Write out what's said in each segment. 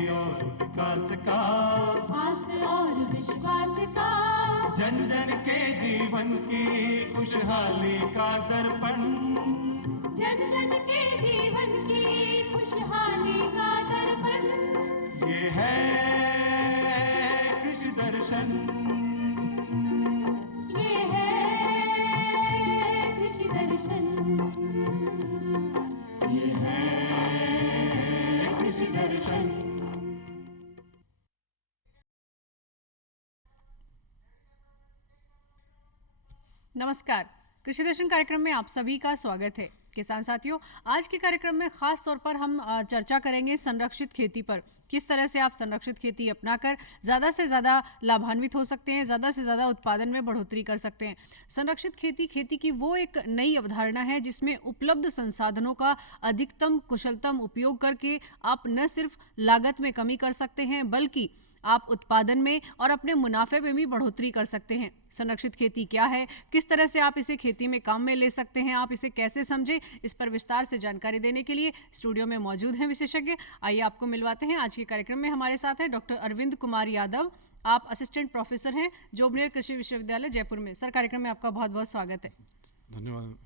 और विकास का, आस और विश्वास का, जन जन के जीवन की खुशहाली का दर्पण, जन जन के जीवन की खुशहाली का दर्पण, ये है कृषि दर्शन, ये है कृषि दर्शन, ये है कृषि दर्शन। नमस्कार, कृषि दर्शन कार्यक्रम में आप सभी का स्वागत है। किसान साथियों, आज के कार्यक्रम में खास तौर पर हम चर्चा करेंगे संरक्षित खेती पर। किस तरह से आप संरक्षित खेती अपनाकर ज़्यादा से ज़्यादा लाभान्वित हो सकते हैं, ज़्यादा से ज़्यादा उत्पादन में बढ़ोतरी कर सकते हैं। संरक्षित खेती की वो एक नई अवधारणा है जिसमें उपलब्ध संसाधनों का अधिकतम कुशलतम उपयोग करके आप न सिर्फ लागत में कमी कर सकते हैं बल्कि आप उत्पादन में और अपने मुनाफे में भी बढ़ोतरी कर सकते हैं। संरक्षित खेती क्या है, किस तरह से आप इसे खेती में काम में ले सकते हैं, आप इसे कैसे समझें, इस पर विस्तार से जानकारी देने के लिए स्टूडियो में मौजूद हैं विशेषज्ञ। आइए आपको मिलवाते हैं। आज के कार्यक्रम में हमारे साथ है डॉक्टर अरविंद कुमार यादव। आप असिस्टेंट प्रोफेसर हैं जोबनेर कृषि विश्वविद्यालय जयपुर में। सर, कार्यक्रम में आपका बहुत बहुत स्वागत है। धन्यवाद।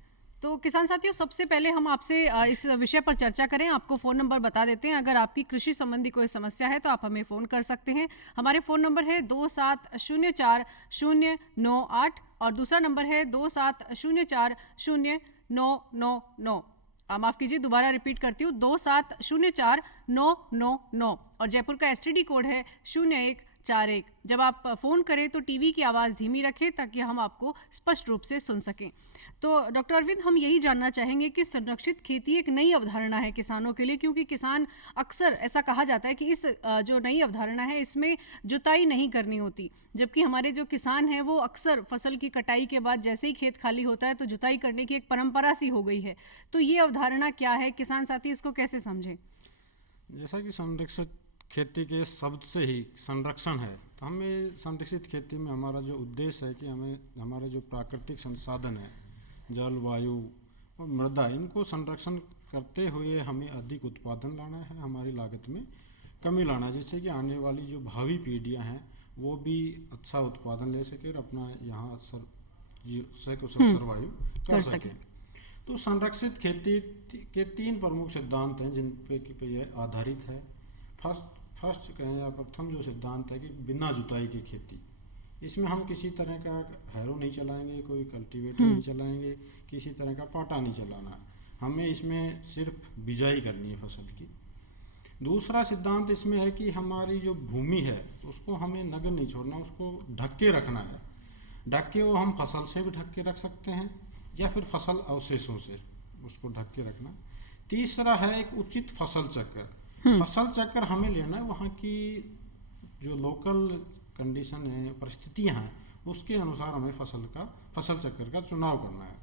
तो किसान साथियों, सबसे पहले हम आपसे इस विषय पर चर्चा करें। आपको फ़ोन नंबर बता देते हैं। अगर आपकी कृषि संबंधी कोई समस्या है तो आप हमें फ़ोन कर सकते हैं। हमारे फ़ोन नंबर है 27040998 और दूसरा नंबर है 27040999। माफ़ कीजिए, दोबारा रिपीट करती हूँ, 27040999 और जयपुर का STD कोड है 0141। जब आप फ़ोन करें तो टीवी की आवाज़ धीमी रखें ताकि हम आपको स्पष्ट रूप से सुन सकें। तो डॉक्टर अरविंद, हम यही जानना चाहेंगे कि संरक्षित खेती एक नई अवधारणा है किसानों के लिए, क्योंकि किसान अक्सर ऐसा कहा जाता है कि इस जो नई अवधारणा है इसमें जुताई नहीं करनी होती, जबकि हमारे जो किसान हैं वो अक्सर फसल की कटाई के बाद जैसे ही खेत खाली होता है तो जुताई करने की एक परंपरा सी हो गई है। तो ये अवधारणा क्या है, किसान साथी इसको कैसे समझें? जैसा कि संरक्षित खेती के शब्द से ही संरक्षण है, तो हमें संरक्षित खेती में हमारा जो उद्देश्य है कि हमें हमारे जो प्राकृतिक संसाधन है, जल, वायु और मृदा, इनको संरक्षण करते हुए हमें अधिक उत्पादन लाना है, हमारी लागत में कमी लाना है, जिससे कि आने वाली जो भावी पीढ़ियां हैं वो भी अच्छा उत्पादन ले सके और अपना यहाँ सर्वाइव कर सके। तो संरक्षित खेती के 3 प्रमुख सिद्धांत हैं जिन पे यह आधारित है। फर्स्ट कहें या प्रथम जो सिद्धांत है कि बिना जुताई की खेती। इसमें हम किसी तरह का हैरो नहीं चलाएंगे, कोई कल्टीवेटर नहीं चलाएंगे, किसी तरह का पाटा नहीं चलाना है, हमें इसमें सिर्फ बिजाई करनी है फसल की। दूसरा सिद्धांत इसमें है कि हमारी जो भूमि है उसको हमें नग्न नहीं छोड़ना, उसको ढक के रखना है। ढक के वो हम फसल से भी ढक के रख सकते हैं या फिर फसल अवशेषों से उसको ढक के रखना। तीसरा है एक उचित फसल चक्र। फसल चक्र हमें लेना है, वहाँ की जो लोकल कंडीशन है, परिस्थितियाँ हैं, उसके अनुसार हमें फसल चक्र का चुनाव करना है।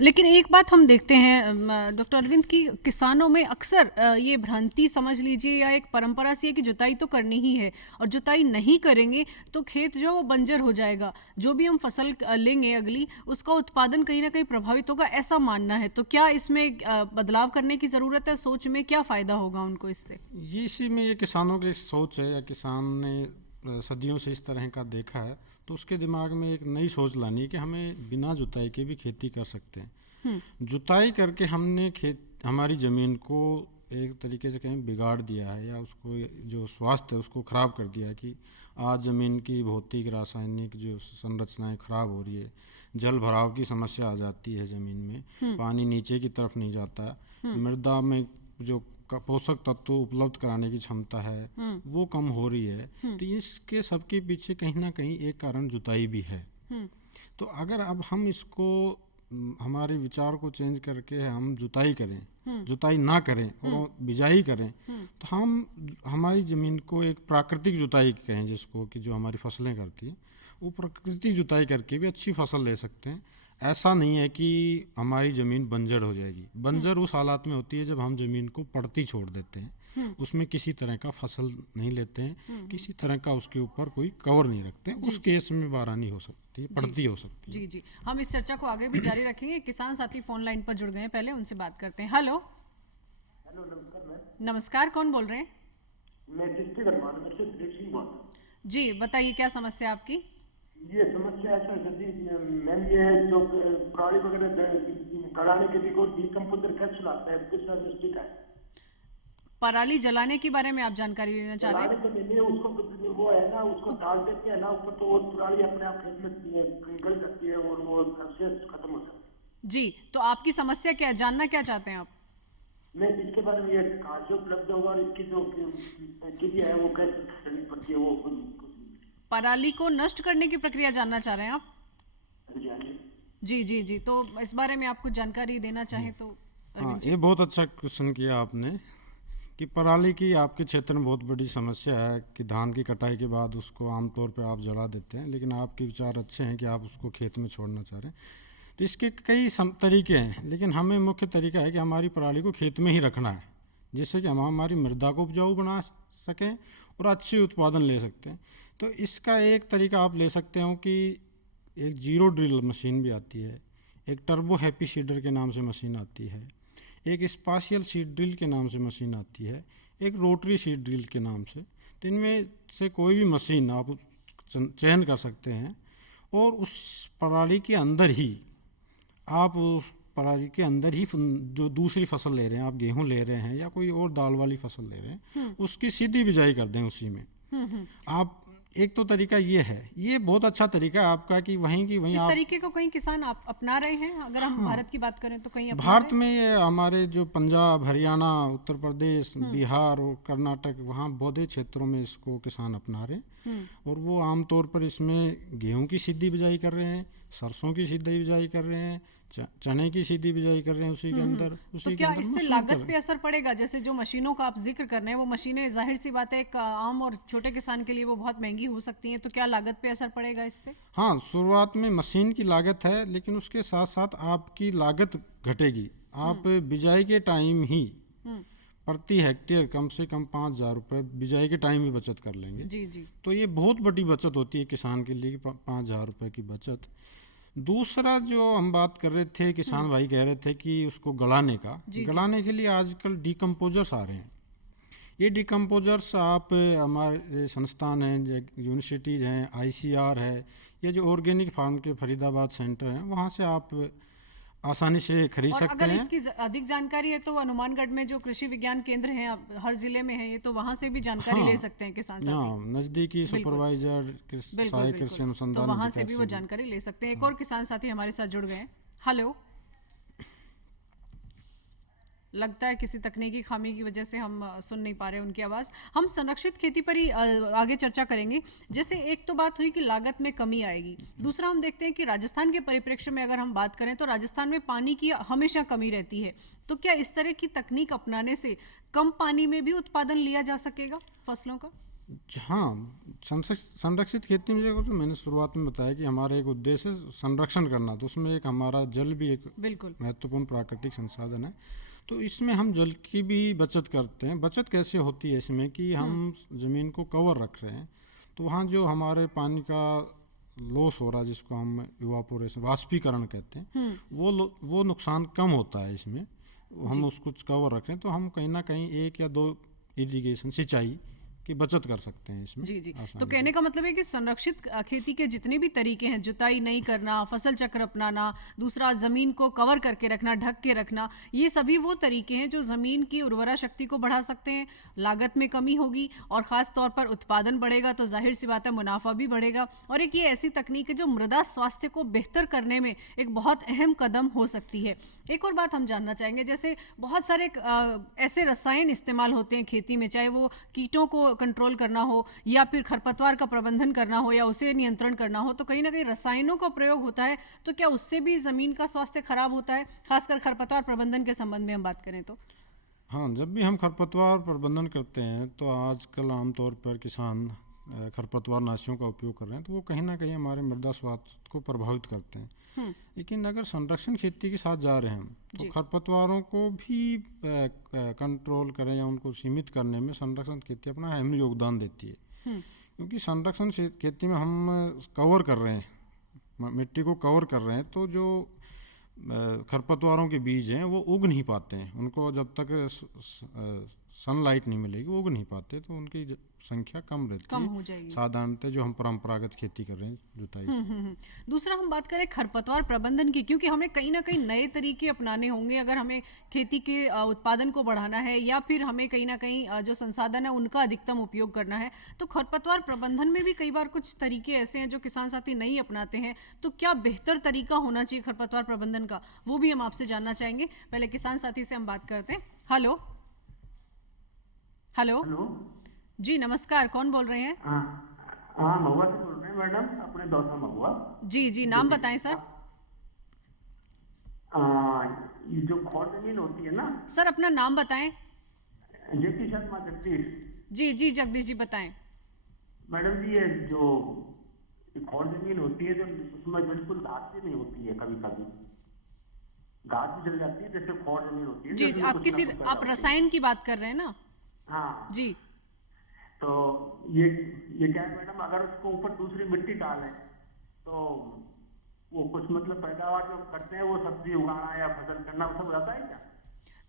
लेकिन एक बात हम देखते हैं डॉक्टर अरविंद की किसानों में अक्सर ये भ्रांति समझ लीजिए या एक परंपरा सी है कि जुताई तो करनी ही है और जुताई नहीं करेंगे तो खेत जो है वो बंजर हो जाएगा, जो भी हम फसल लेंगे अगली उसका उत्पादन कहीं ना कहीं प्रभावित होगा, ऐसा मानना है। तो क्या इसमें बदलाव करने की ज़रूरत है? सोच में क्या फ़ायदा होगा उनको इससे? ये इसी में ये किसानों की सोच है, या किसान ने सदियों से इस तरह का देखा है, तो उसके दिमाग में एक नई सोच लानी है कि हमें बिना जुताई के भी खेती कर सकते हैं। जुताई करके हमने हमारी ज़मीन को एक तरीके से कहीं बिगाड़ दिया है या उसको जो स्वास्थ्य है उसको ख़राब कर दिया है कि आज ज़मीन की भौतिक रासायनिक जो संरचनाएं ख़राब हो रही है, जल भराव की समस्या आ जाती है ज़मीन में, पानी नीचे की तरफ नहीं जाता, मृदा में जो पोषक तत्व उपलब्ध कराने की क्षमता है वो कम हो रही है। तो इसके सबके पीछे कहीं ना कहीं एक कारण जुताई भी है। तो अगर अब हम इसको हमारे विचार को चेंज करके हम जुताई करें, जुताई ना करें और बिजाई करें, तो हम हमारी ज़मीन को एक प्राकृतिक जुताई कहें जिसको, कि जो हमारी फसलें करती हैं, वो प्राकृतिक जुताई करके भी अच्छी फसल ले सकते हैं। ऐसा नहीं है कि हमारी ज़मीन बंजर हो जाएगी। बंजर उस हालात में होती है जब हम ज़मीन को पड़ती छोड़ देते हैं, उसमें किसी तरह का फसल नहीं लेते हैं, किसी तरह का उसके ऊपर कोई कवर नहीं रखते हैं, उस केस में बारानी हो सकती है, पड़ती हो सकती है। जी जी, हम इस चर्चा को आगे भी जारी रखेंगे। किसान साथी फोन लाइन पर जुड़ गए हैं, पहले उनसे बात करते हैं। हेलो, नमस्कार मैम। नमस्कार, कौन बोल रहे हैं? मैं डिस्ट्रिक्ट हनुमानगढ़ से दिलीप सिंह बोल रहा हूँ। जी बताइए क्या समस्या है आपकी। ये समस्या ऐसा है जी मैम, ये जो पराली वगैरह गड़ाने के लिए कोई डीकम्पोजर कैप्सूल आता है, किस मिस्टेक है? पराली जलाने के बारे में आप जानकारी लेना चाह रहे हैं। गड़ाने के लिए उसको वो है ना, उसको डाल देते हैं ना ऊपर, तो वो पराली अपने आप खेत में गल जाती है और वो से खत्म हो जाती है। जी तो आपकी समस्या क्या है, जानना क्या चाहते हैं आप। मैं इसके बारे में ये कहाँ से उपलब्ध होगा और इसकी जो क्रिया है वो कैसे करनी पड़ती है, वो कुछ पराली को नष्ट करने की प्रक्रिया जानना चाह रहे हैं आप। जानिए। जी जी जी तो इस बारे में आपको जानकारी देना चाहें तो हाँ, अरविंद जी। ये बहुत अच्छा क्वेश्चन किया आपने कि पराली की आपके क्षेत्र में बहुत बड़ी समस्या है कि धान की कटाई के बाद उसको आमतौर पे आप जला देते हैं, लेकिन आपके विचार अच्छे हैं कि आप उसको खेत में छोड़ना चाह रहे हैं। तो इसके कई तरीके हैं, लेकिन हमें मुख्य तरीका है कि हमारी पराली को खेत में ही रखना है, जिससे कि हम हमारी मृदा को उपजाऊ बना सकें और अच्छी उत्पादन ले सकते हैं। तो इसका एक तरीका आप ले सकते हो कि एक जीरो ड्रिल मशीन भी आती है, एक टर्बो हैप्पी सीडर के नाम से मशीन आती है, एक स्पाशियल सीड ड्रिल के नाम से मशीन आती है, एक रोटरी सीड ड्रिल के नाम से। तो इनमें से कोई भी मशीन आप चयन कर सकते हैं और उस पराली के अंदर ही आप उस पराली के अंदर ही जो दूसरी फसल ले रहे हैं, आप गेहूं ले रहे हैं या कोई और दाल वाली फसल ले रहे हैं, उसकी सीधी बिजाई कर दें उसी में। आप एक तो तरीका ये है, ये बहुत अच्छा तरीका है आपका कि वहीं की वहीं इस आप तरीके को कई किसान अपना रहे हैं। अगर हम भारत की बात करें तो कहीं अपना भारत रहे हैं? में ये हमारे जो पंजाब, हरियाणा, उत्तर प्रदेश, बिहार और कर्नाटक, वहाँ बहुते क्षेत्रों में इसको किसान अपना रहे हैं और वो आमतौर पर इसमें गेहूं की सीधी बिजाई कर रहे हैं, सरसों की सीधी बिजाई कर रहे हैं, चने की सीधी बिजाई कर रहे हैं उसी के अंदर। तो उसी के क्या अंदर इससे मशरूम कर लागत रहे पे असर पड़ेगा? जैसे जो मशीनों का आप जिक्र कर रहे हैं वो मशीनें जाहिर सी बात है एक आम और छोटे किसान के लिए वो बहुत महंगी हो सकती हैं, तो क्या लागत पे असर पड़ेगा इससे? हैं। हाँ, शुरुआत में मशीन की लागत है, लेकिन उसके साथ साथ आपकी लागत घटेगी। आप बिजाई के टाइम ही प्रति हेक्टेयर कम से कम 5,000 रुपये बिजाई के टाइम ही बचत कर लेंगे। जी जी तो ये बहुत बड़ी बचत होती है किसान के लिए, 5,000 रुपये की बचत। दूसरा जो हम बात कर रहे थे, किसान भाई कह रहे थे कि उसको गलाने का, गलाने के लिए आजकल डीकम्पोजर्स आ रहे हैं। ये डीकम्पोजर्स आप हमारे संस्थान हैं, यूनिवर्सिटीज़ हैं, ICR है, ये जो ऑर्गेनिक फार्म के फरीदाबाद सेंटर हैं, वहाँ से आप आसानी से खरीद और सकते अगर हैं। इसकी अधिक जानकारी है तो हनुमानगढ़ में जो कृषि विज्ञान केंद्र हैं हर जिले में है, ये तो वहाँ से भी जानकारी हाँ, ले सकते हैं किसान साथी। हाँ, नज़दीकी बिल्कुल। सुपरवाइजर बिल्कुल सहायक कृषि बिल्कुल, अनुसंधान तो वहाँ से अधिकारी भी वो जानकारी ले सकते हैं। एक और किसान साथी हमारे साथ जुड़ गए हैं। हेलो, लगता है किसी तकनीकी खामी की वजह से हम सुन नहीं पा रहे उनकी आवाज़। हम संरक्षित खेती पर ही आगे चर्चा करेंगे। जैसे एक तो बात हुई कि लागत में कमी आएगी, दूसरा हम देखते हैं कि राजस्थान के परिप्रेक्ष्य में अगर हम बात करें तो राजस्थान में पानी की हमेशा कमी रहती है। तो क्या इस तरह की तकनीक अपनाने से कम पानी में भी उत्पादन लिया जा सकेगा फसलों का? हाँ, संरक्षित खेती में जो मैंने शुरुआत में बताया कि हमारा एक उद्देश्य है संरक्षण करना, तो उसमें एक हमारा जल भी एक बिल्कुल महत्वपूर्ण प्राकृतिक संसाधन है। तो इसमें हम जल की भी बचत करते हैं। बचत कैसे होती है इसमें कि हम ज़मीन को कवर रख रहे हैं, तो वहाँ जो हमारे पानी का लॉस हो रहा है, जिसको हम इवापोरेशन, वाष्पीकरण कहते हैं, वो नुकसान कम होता है इसमें। हम उसको कवर रख रहे हैं, तो हम कहीं ना कहीं 1 या 2 इरिगेशन सिंचाई की बचत कर सकते हैं इसमें। जी जी, आसानी तो से। कहने का मतलब है कि संरक्षित खेती के जितने भी तरीके हैं, जुताई नहीं करना, फसल चक्र अपनाना, दूसरा जमीन को कवर करके रखना, ढक के रखना, ये सभी वो तरीके हैं जो जमीन की उर्वरा शक्ति को बढ़ा सकते हैं। लागत में कमी होगी और खास तौर पर उत्पादन बढ़ेगा तो जाहिर सी बात है मुनाफा भी बढ़ेगा। और एक ये ऐसी तकनीक है जो मृदा स्वास्थ्य को बेहतर करने में एक बहुत अहम कदम हो सकती है। एक और बात हम जानना चाहेंगे, जैसे बहुत सारे ऐसे रसायन इस्तेमाल होते हैं खेती में, चाहे वो कीटों को कंट्रोल करना हो या फिर खरपतवार का प्रबंधन करना हो या उसे नियंत्रण करना हो, तो कहीं ना कहीं रसायनों का प्रयोग होता है। तो क्या उससे भी जमीन का स्वास्थ्य खराब होता है, खासकर खरपतवार प्रबंधन के संबंध में हम बात करें तो? हाँ, जब भी हम खरपतवार प्रबंधन करते हैं तो आजकल आमतौर पर किसान खरपतवार नाशियों का उपयोग कर रहे हैं, तो वो कहीं ना कहीं हमारे मृदा स्वास्थ्य को प्रभावित करते हैं। लेकिन अगर संरक्षण खेती के साथ जा रहे हैं हम, तो खरपतवारों को भी कंट्रोल करें या उनको सीमित करने में संरक्षण खेती अपना अहम योगदान देती है। क्योंकि संरक्षण खेती में हम कवर कर रहे हैं, मिट्टी को कवर कर रहे हैं, तो जो खरपतवारों के बीज हैं वो उग नहीं पाते हैं। उनको जब तक सनलाइट नहीं मिलेगी, उग नहीं पाते, तो उनकी संख्या कम रहती कम है हो जाएगी। साधारणतः जो हम परंपरागत खेती कर रहे हैं जुताई से। दूसरा हम बात करें खरपतवार प्रबंधन की, क्योंकि हमें कहीं ना कहीं नए तरीके अपनाने होंगे अगर हमें खेती के उत्पादन को बढ़ाना है, या फिर हमें कहीं ना कहीं जो संसाधन है उनका अधिकतम उपयोग करना है। तो खरपतवार प्रबंधन में भी कई बार कुछ तरीके ऐसे हैं जो किसान साथी नहीं अपनाते हैं, तो क्या बेहतर तरीका होना चाहिए खरपतवार प्रबंधन का, वो भी हम आपसे जानना चाहेंगे। पहले किसान साथी से हम बात करते हैं। Hello hello hello. जी नमस्कार, कौन बोल रहे हैं? हाँ महुआ से बोल रहे हैं मैडम, अपने दौसा महुआ। जी जी, नाम बताएं सर। ये जो खौर जमीन होती है ना, सर अपना नाम बताएं। जेपी शर्मा जगदीश। जी जी जगदीश जी बताएं। मैडम जी, ये जो खौर जमीन होती है, जो उसमें बिल्कुल घास भी नहीं होती है, कभी कभी घास भी जल जाती है, जैसे खौर जमीन होती है। जी जिसमें आप कुछ किसी ना कुछ पैदा आप होती है। रसायन की बात कर रहे हैं ना? हाँ। जी तो ये क्या है मैडम, अगर उसको ऊपर दूसरी मिट्टी डालें तो वो कुछ मतलब पैदावार जो करते हैं, वो सब्जी उगाना या फसल करना, वो सब हो जाता है क्या?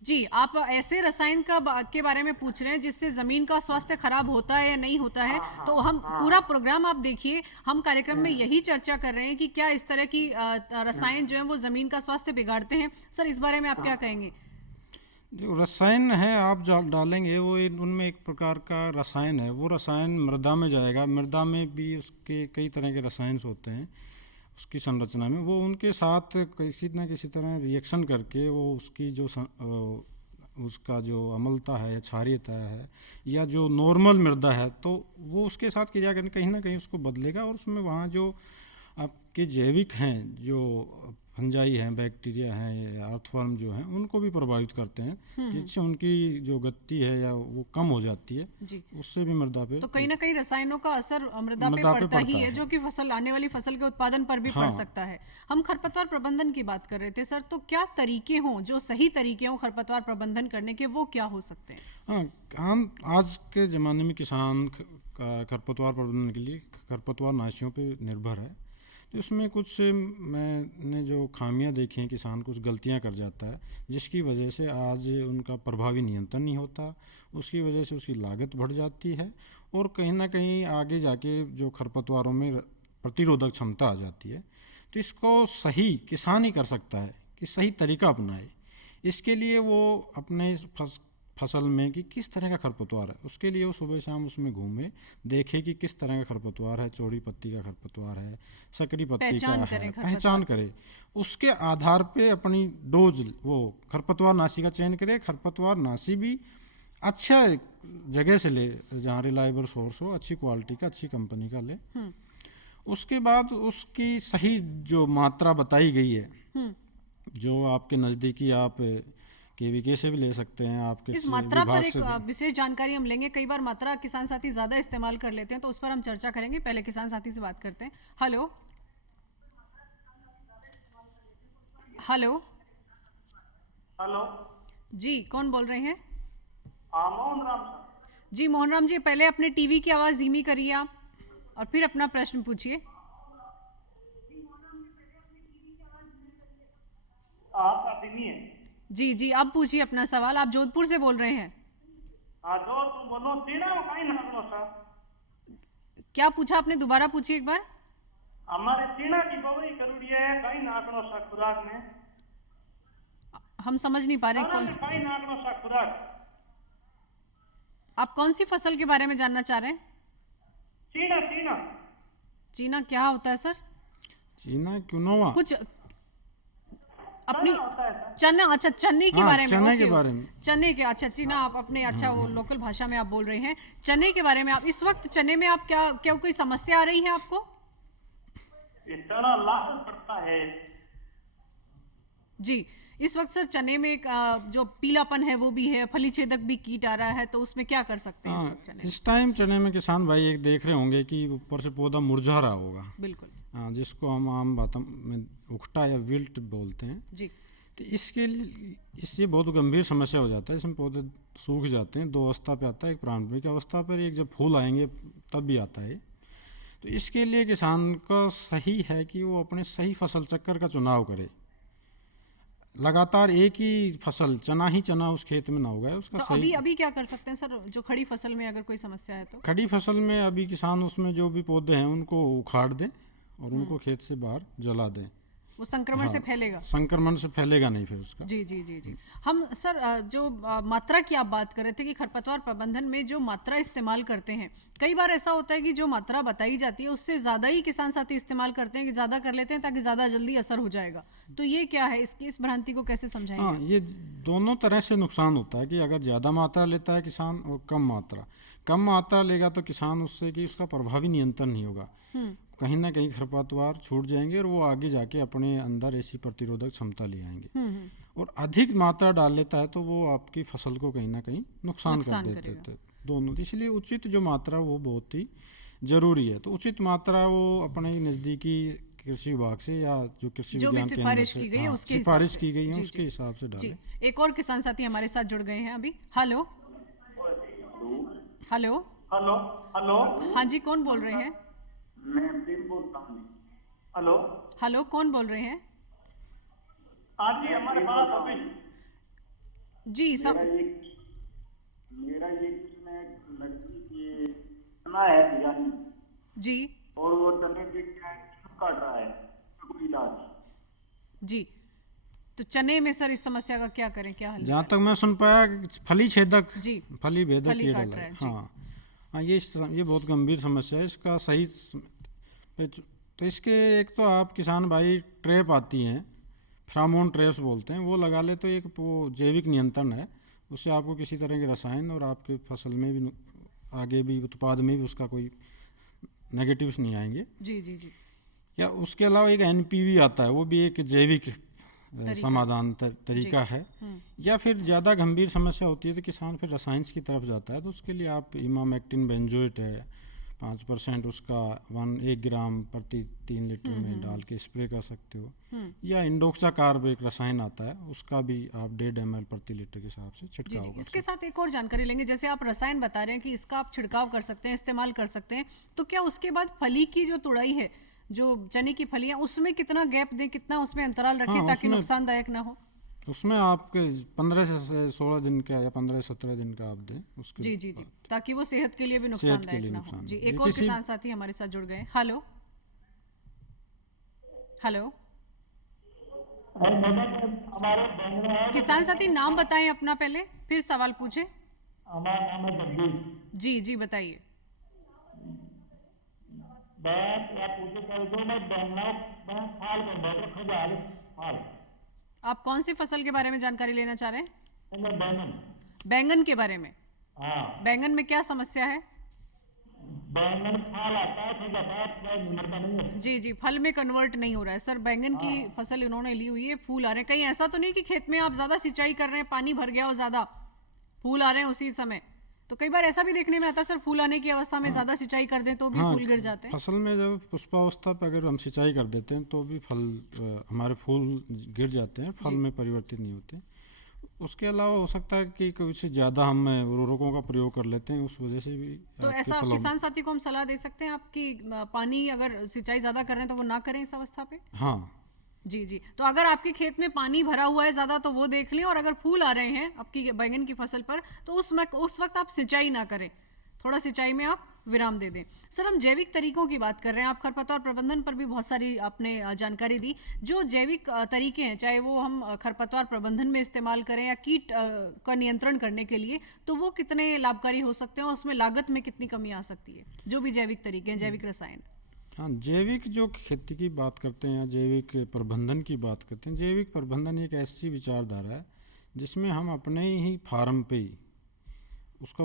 जी, आप ऐसे रसायन के बारे में पूछ रहे हैं जिससे जमीन का स्वास्थ्य खराब होता है या नहीं होता है। तो हम पूरा प्रोग्राम आप देखिए, हम कार्यक्रम में यही चर्चा कर रहे हैं कि क्या इस तरह की रसायन जो है वो जमीन का स्वास्थ्य बिगाड़ते हैं। सर इस बारे में आप क्या कहेंगे? जो रसायन है आप डालेंगे, वो उनमें एक प्रकार का रसायन है, वो रसायन मृदा में जाएगा। मृदा में भी उसके कई तरह के रसायन होते हैं उसकी संरचना में, वो उनके साथ किसी न किसी तरह रिएक्शन करके वो उसकी जो उसका जो अम्लता है या क्षारीयता है या जो नॉर्मल मृदा है, तो वो उसके साथ क्रिया करके कहीं ना कहीं उसको बदलेगा, और उसमें वहाँ जो आपके जैविक हैं, जो फंजाई हैं, बैक्टीरिया हैं या अर्थवर्म जो हैं, उनको भी प्रभावित करते हैं, जिससे उनकी जो गति है या वो कम हो जाती है। जी, उससे भी मृदा पे तो कहीं ना कहीं रसायनों का असर मृदा पे पड़ता ही है, जो कि आने वाली फसल के उत्पादन पर भी पड़ सकता है। हम खरपतवार प्रबंधन की बात कर रहे थे सर, तो क्या तरीके हों, जो सही तरीके हों खरपतवार प्रबंधन करने के, वो क्या हो सकते हैं? हाँ, हम आज के ज़माने में किसान खरपतवार प्रबंधन के लिए खरपतवार नाशियों पे निर्भर है। तो उसमें कुछ मैंने जो खामियां देखी हैं, किसान कुछ गलतियां कर जाता है, जिसकी वजह से आज उनका प्रभावी नियंत्रण नहीं होता, उसकी वजह से उसकी लागत बढ़ जाती है, और कहीं ना कहीं आगे जाके जो खरपतवारों में प्रतिरोधक क्षमता आ जाती है। तो इसको सही किसान ही कर सकता है कि सही तरीका अपनाए। इसके लिए वो अपने फसल में कि किस तरह का खरपतवार है, उसके लिए वो सुबह शाम उसमें घूमे, देखे कि किस तरह का खरपतवार है, चौड़ी पत्ती का खरपतवार है, सकरी पत्ती का है, पहचान करे। उसके आधार पे अपनी डोज वो खरपतवार नाशी का चयन करे। खरपतवार नाशी भी अच्छा जगह से ले, जहाँ रिलायबल सोर्स हो, अच्छी क्वालिटी का, अच्छी कंपनी का ले। उसके बाद उसकी सही जो मात्रा बताई गई है, जो आपके नज़दीकी आप केवीके से भी ले सकते हैं, आपके इस मात्रा पर एक विशेष जानकारी हम लेंगे। कई बार मात्रा किसान साथी ज़्यादा इस्तेमाल कर लेते हैं, तो उस पर हम चर्चा करेंगे। पहले किसान साथी से बात करते हैं। हेलो हेलो हेलो जी, कौन बोल रहे हैं? मोहन राम सर। जी मोहन राम जी, पहले अपने टीवी की आवाज़ धीमी करिए आप, और फिर अपना प्रश्न पूछिए। आपका धीमी है। जी जी, अब पूछिए अपना सवाल। आप जोधपुर से बोल रहे हैं? हाँ, जो तुम बोलो सीना में कहीं ना करो सर। क्या पूछा आपने, दोबारा पूछिए एक बार। हमारे सीना की बवई जरूरी है, कहीं ना करो सर खुराक में। हम समझ नहीं पा रहे कौन सी, कहीं ना करो सर खुराक। आप कौन सी फसल के बारे में जानना चाह रहे हैं? चीना चीना चीना क्या होता है सर? चीना क्विनोआ कुछ अपनी होता है सर। चना, अच्छा चने के हाँ, बारे में, चने के ओके, बारे में। चने के, अच्छा चीना आप अपने, अच्छा वो लोकल भाषा में आप बोल रहे हैं। चने के बारे में आप इस वक्त चने में आप क्या क्या कोई समस्या आ रही है आपको? इतना लाभ पड़ता है जी, इस वक्त सर चने में एक जो पीलापन है वो भी है, फली छेदक भी कीट आ रहा है, तो उसमें क्या कर सकते हैं इस वक्त चने? इस टाइम चने में किसान भाई एक देख रहे होंगे कि ऊपर से पौधा मुरझा रहा होगा, बिल्कुल। हाँ, जिसको हम आम भाषा में उखटा या विल्ट बोलते हैं। जी, तो इसके लिए इससे बहुत गंभीर समस्या हो जाता है। इसमें पौधे सूख जाते हैं। 2 अवस्था पे आता है, एक प्रारंभिक अवस्था पर, एक जब फूल आएंगे तब भी आता है। तो इसके लिए किसान का सही है कि वो अपने सही फसल चक्कर का चुनाव करे। लगातार एक ही फसल चना उस खेत में ना उगाए, उसका तो सही। अभी अभी क्या कर सकते हैं सर, जो खड़ी फसल में अगर कोई समस्या है तो? खड़ी फसल में अभी किसान उसमें जो भी पौधे हैं उनको उखाड़ दें और उनको खेत से बाहर जला दें। वो संक्रमण से फैलेगा? संक्रमण से फैलेगा नहीं फिर उसका। जी जी जी जी। हम सर जो मात्रा की आप बात कर रहे थे कि खरपतवार प्रबंधन में जो मात्रा इस्तेमाल करते हैं, कई बार ऐसा होता है कि जो मात्रा बताई जाती है उससे ज़्यादा ही किसान साथी इस्तेमाल करते हैं, कि ज़्यादा कर लेते हैं ताकि ज़्यादा जल्दी असर हो जाएगा। तो ये क्या है, इसकी इस भ्रांति को कैसे हाँ, समझाएंगे? ये दोनों तरह से नुकसान होता है कि अगर ज़्यादा मात्रा लेता है किसान और कम मात्रा लेगा तो किसान उससे कि उसका प्रभावी नियंत्रण नहीं होगा, कहीं ना कहीं खरपतवार छूट जाएंगे और वो आगे जाके अपने अंदर ऐसी प्रतिरोधक क्षमता ले आएंगे। और अधिक मात्रा डाल लेता है तो वो आपकी फसल को कहीं ना कहीं नुकसान कर देते थे दोनों। इसलिए उचित जो मात्रा वो बहुत ही ज़रूरी है। तो उचित मात्रा वो अपने नज़दीकी कृषि विभाग से या जो कृषि जो भी विज्ञान केंद्र सिफारिश से की गई है उसके सिफारिश की गई है जी, उसके जी। हिसाब से जी, डालें। एक और किसान साथी हमारे साथ जुड़ गए हैं अभी। Hello hello. हेलो हेलो, हाँ जी, कौन बोल रहे हैं? मैं प्रेम बोलता हूँ। हेलो, हेलो, कौन बोल रहे हैं? आज जी हमारे पास अभी जी सब मेरा ये इसमें लड़की की चना है बिरयानी, जी और वो चने के क्या है, काट रहा है कोई इलाज। जी। तो चने में सर इस समस्या का क्या करें, क्या हल? जहाँ तक मैं सुन पाया फली छेदक जी, फली भेदक फली कीड़ा काट लगा। रहा है, जी। हाँ, ये बहुत गंभीर समस्या है। इसका सही तो इसके एक तो आप किसान भाई ट्रैप आती हैं, फेरोमोन ट्रैप्स बोलते हैं, वो लगा ले तो एक वो जैविक नियंत्रण है, उससे आपको किसी तरह के रसायन और आपके फसल में भी आगे भी उत्पाद में भी उसका कोई नेगेटिव्स नहीं आएंगे। जी जी जी। या उसके अलावा एक एनपीवी आता है, वो भी एक जैविक समाधान तरीका है। या फिर ज़्यादा गंभीर समस्या होती है तो किसान फिर रसायन की तरफ जाता है, तो उसके लिए आप इमामेक्टिन बेंजोएट है 5% उसका 1 ग्राम प्रति 3 लीटर में डाल के स्प्रे कर सकते हो। या इंडोक्सा कार्ब एक रसायन आता है, उसका भी आप 1.5 ml प्रति लीटर के हिसाब से जी छिड़काव जी। कर इसके सकते साथ एक और जानकारी लेंगे। जैसे आप रसायन बता रहे हैं कि इसका आप छिड़काव कर सकते हैं, इस्तेमाल कर सकते हैं, तो क्या उसके बाद फली की जो तुड़ाई है, जो चने की फलियां, उसमें कितना गैप दें, कितना उसमें अंतराल रखें हाँ, ताकि उसमें- नुकसानदायक ना हो? हैं। उसमें आपके 15 से 16 दिन का या 15 से 17 दिन का आप दें उसके जी जी जी, ताकि वो सेहत के लिए भी लिए नुकसानदायक ना हो। नुकसान जी, नहीं। एक ये और किसी- किसान साथी हमारे साथ जुड़ गए हैं। Hello hello. हमारे बैंगन है, किसान साथी नाम बताएं अपना पहले, फिर सवाल पूछें। हमारा नाम है जगदीश। जी जी बताइए। बैंक या पूछे कर दो, मैं बैंक फाल कर बैठे खजाल फाल, आप कौन सी फसल के बारे में जानकारी लेना चाह रहे हैं? मैं बैंगन। बैंगन के बारे में। हाँ, बैंगन में क्या समस्या है? बैंगन फाल आता है, खा जाता है, कोई निमरता नहीं है। जी जी, फल में कन्वर्ट नहीं हो रहा है सर। बैंगन की फसल इन्होंने ली हुई है, फूल आ रहे हैं। कहीं ऐसा तो नहीं कि खेत में आप ज्यादा सिंचाई कर रहे हैं, पानी भर गया हो ज्यादा, फूल आ रहे हैं उसी समय? तो कई बार ऐसा भी देखने में आता है सर, फूल आने की अवस्था में ज्यादा सिंचाई कर दें तो भी फूल गिर जाते हैं। फसल में जब पुष्पावस्था पर अगर हम सिंचाई कर देते हैं तो भी फल हमारे फूल गिर जाते हैं, फल में परिवर्तित नहीं होते। उसके अलावा हो सकता है कि कुछ ज़्यादा हम उर्वरकों का प्रयोग कर लेते हैं, उस वजह से भी तो आपके ऐसा फलों में- किसान साथी को हम सलाह दे सकते हैं आपकी, पानी अगर सिंचाई ज्यादा कर रहे हैं तो वो ना करें इस अवस्था पे? हाँ, जी जी। तो अगर आपके खेत में पानी भरा हुआ है ज़्यादा तो वो देख लें, और अगर फूल आ रहे हैं आपकी बैंगन की फसल पर तो उस वक्त आप सिंचाई ना करें, थोड़ा सिंचाई में आप विराम दे दें। सर, हम जैविक तरीकों की बात कर रहे हैं, आप खरपतवार प्रबंधन पर भी बहुत सारी आपने जानकारी दी। जो जैविक तरीके हैं, चाहे वो हम खरपतवार प्रबंधन में इस्तेमाल करें या कीट का नियंत्रण करने के लिए, तो वो कितने लाभकारी हो सकते हैं और उसमें लागत में कितनी कमी आ सकती है? जो भी जैविक तरीके हैं, जैविक रसायन। हाँ, जैविक जो खेती की बात करते हैं या जैविक प्रबंधन की बात करते हैं, जैविक प्रबंधन एक ऐसी विचारधारा है जिसमें हम अपने ही फार्म पे ही उसका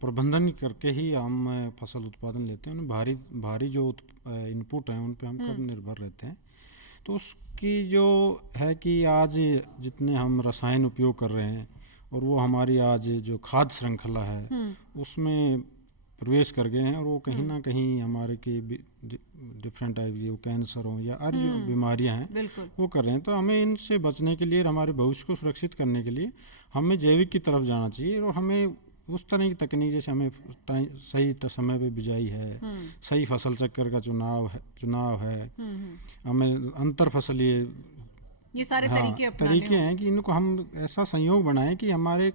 प्रबंधन करके ही हम फसल उत्पादन लेते हैं। उन भारी जो इनपुट हैं उन पे हम कम निर्भर रहते हैं। तो उसकी जो है कि आज जितने हम रसायन उपयोग कर रहे हैं और वो हमारी आज जो खाद्य श्रृंखला है उसमें प्रवेश कर गए हैं, और वो कहीं ना कहीं हमारे के डिफरेंट टाइप जो कैंसर हो या और जो बीमारियां हैं बिल्कुल। वो कर रहे हैं। तो हमें इनसे बचने के लिए, हमारे भविष्य को सुरक्षित करने के लिए हमें जैविक की तरफ जाना चाहिए, और हमें उस तरह की तकनीक, जैसे हमें सही समय पे बिजाई है, सही फसल चक्र का चुनाव है, हमें अंतर फसलीय ये सारे तरीके अपनाने तरीके हों। हैं कि इनको हम ऐसा संयोग बनाएं कि हमारे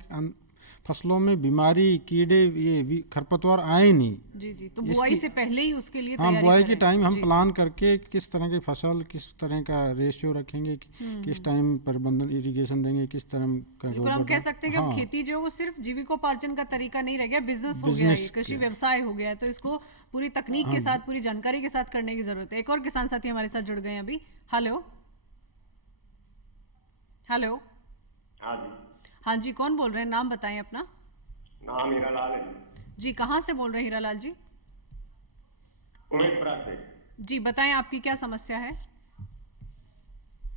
फसलों में बीमारी, कीड़े, ये खरपतवार आए नहीं। जी जी, तो बुआई से पहले ही उसके लिए हाँ, तैयारी बुआई के करें। टाइम हम जी। प्लान करके किस तरह की फसल, किस तरह का रेशियो रखेंगे, किस टाइम प्रबंधन इरिगेशन देंगे, किस तरह का बिल्कुल, हम कह सकते हैं कि अब हाँ, खेती जो है वो सिर्फ जीविकोपार्जन का तरीका नहीं रह गया, बिजनेस हो गया है, बिजनेस कृषि के- व्यवसाय हो गया है। तो इसको पूरी तकनीक के साथ, पूरी जानकारी के साथ करने की जरूरत है। एक और किसान साथी हमारे साथ जुड़ गए हैं अभी। हेलो हेलो, हाँ जी, हाँ जी, कौन बोल रहे हैं? नाम बताएं अपना। नाम हीरालाल है जी, कहाँ से बोल रहे हैं हीरालाल जी? उमेशपुरा से। जी बताएं, आपकी क्या समस्या है?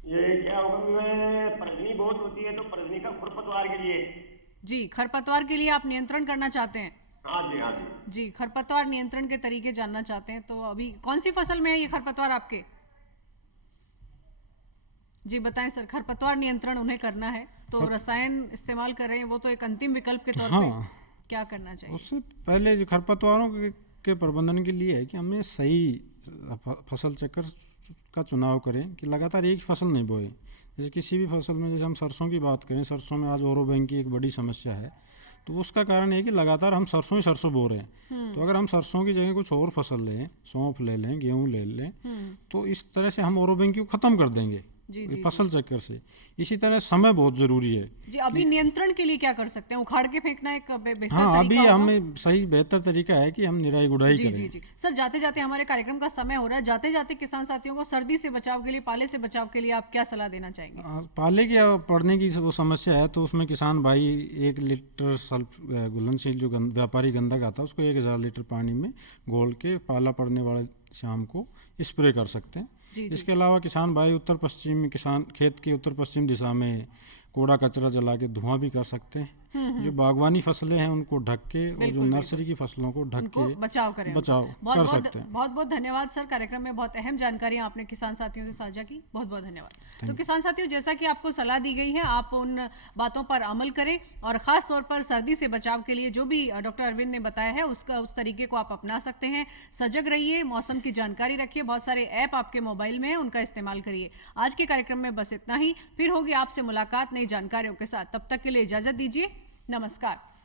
ये क्या होगा, मैं परजनी बहुत होती है, तो परजनी का खरपतवार के लिए। जी, खरपतवार के लिए आप नियंत्रण करना चाहते हैं? हाँ जी, हाँ जी। जी, खरपतवार नियंत्रण के तरीके जानना चाहते हैं, तो अभी कौन सी फसल में है ये खरपतवार आपके? जी बताएं सर, खरपतवार नियंत्रण उन्हें करना है तो रसायन इस्तेमाल कर रहे हैं, वो तो एक अंतिम विकल्प के तौर पे हाँ। क्या करना चाहिए? उससे पहले जो खरपतवारों के प्रबंधन के लिए है कि हमें सही फसल चक्र का चुनाव करें कि लगातार एक ही फसल नहीं बोए। जैसे किसी भी फसल में, जैसे हम सरसों की बात करें, सरसों में आज ओरो बैंक की एक बड़ी समस्या है, तो उसका कारण है कि लगातार हम सरसों ही सरसों बो रहे हैं। तो अगर हम सरसों की जगह कुछ और फसल लें, सौंफ ले लें, गेहूँ ले लें, तो इस तरह से हम ओरो बैंक को ख़त्म कर देंगे जी जी फसल चक्कर से। इसी तरह समय बहुत ज़रूरी है। जी, अभी नियंत्रण के लिए क्या कर सकते हैं? उखाड़ के फेंकना एक बेहतर हाँ, अभी तरीका होगा? हमें सही बेहतर तरीका है कि हम निराई गुड़ाई जी करें। जी जी सर, जाते जाते हमारे कार्यक्रम का समय हो रहा है, जाते जाते किसान साथियों को सर्दी से बचाव के लिए, पाले से बचाव के लिए आप क्या सलाह देना चाहेंगे? पाले की पड़ने की वो समस्या है, तो उसमें किसान भाई 1 लीटर घुलनशील जो व्यापारी गंधक आता है उसको 1000 लीटर पानी में घोल के पाला पड़ने वाले शाम को स्प्रे कर सकते हैं। जी, इसके अलावा किसान भाई उत्तर पश्चिम, किसान खेत की उत्तर पश्चिम दिशा में कूड़ा कचरा जला के धुआं भी कर सकते हैं। जो बागवानी फसलें हैं उनको ढक के, और जो नर्सरी की फसलों को ढक उनको के बचाव करें। बचाव बहुत कर बहुत सकते हैं। बहुत बहुत धन्यवाद सर, कार्यक्रम में बहुत अहम जानकारियां आपने किसान साथियों से साझा की, बहुत बहुत धन्यवाद। तो किसान साथियों, जैसा कि आपको सलाह दी गई है, आप उन बातों पर अमल करें और खास तौर पर सर्दी से बचाव के लिए जो भी डॉक्टर अरविंद ने बताया है उसका, उस तरीके को आप अपना सकते हैं। सजग रहिए, मौसम की जानकारी रखिए, बहुत सारे ऐप आपके मोबाइल में है, उनका इस्तेमाल करिए। आज के कार्यक्रम में बस इतना ही, फिर होगी आपसे मुलाकात नई जानकारियों के साथ। तब तक के लिए इजाजत दीजिए, नमस्कार।